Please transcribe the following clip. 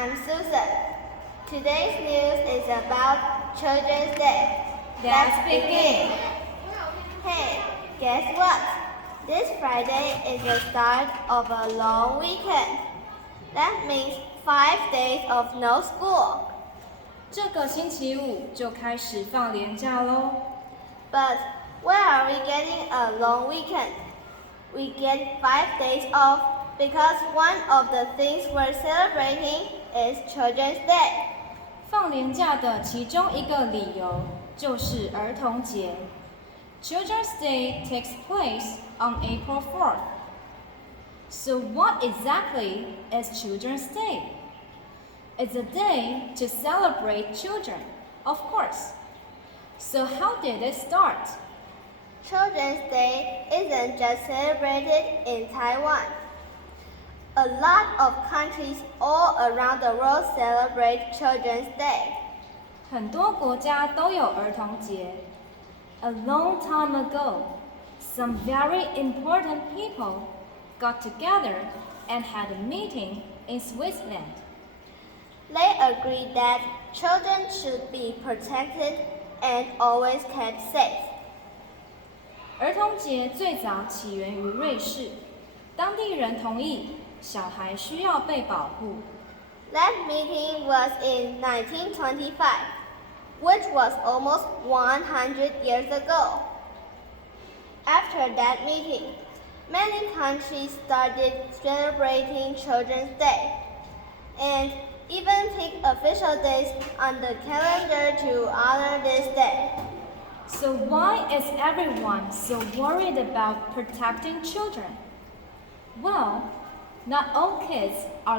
I'm Susan. Today's news is about Children's Day. Let's begin. Hey, guess what? This Friday is the start of a long weekend. That means 5 days of no school. 这个星期五就开始放年假喽。But why are we getting a long weekend? We get 5 days off because one of the things we're celebrating is Children's Day. 放年假的其中一个理由就是儿童节。Children's Day takes place on April 4th. So what exactly is Children's Day? It's a day to celebrate children, of course. So how did it start? Children's Day isn't just celebrated in Taiwan. A lot of countries all around the world celebrate Children's Day. 很多国家都有儿童节。A long time ago, some very important people got together and had a meeting in Switzerland. They agreed that children should be protected and always kept safe. 儿童节最早起源于瑞士，当地人同意小孩需要被保护。That meeting was in 1925, which was almost 100 years ago. After that meeting, many countries started celebrating Children's Day and even picked official days on the calendar to honor this day. So why is everyone so worried about protecting children? Well, not all kids are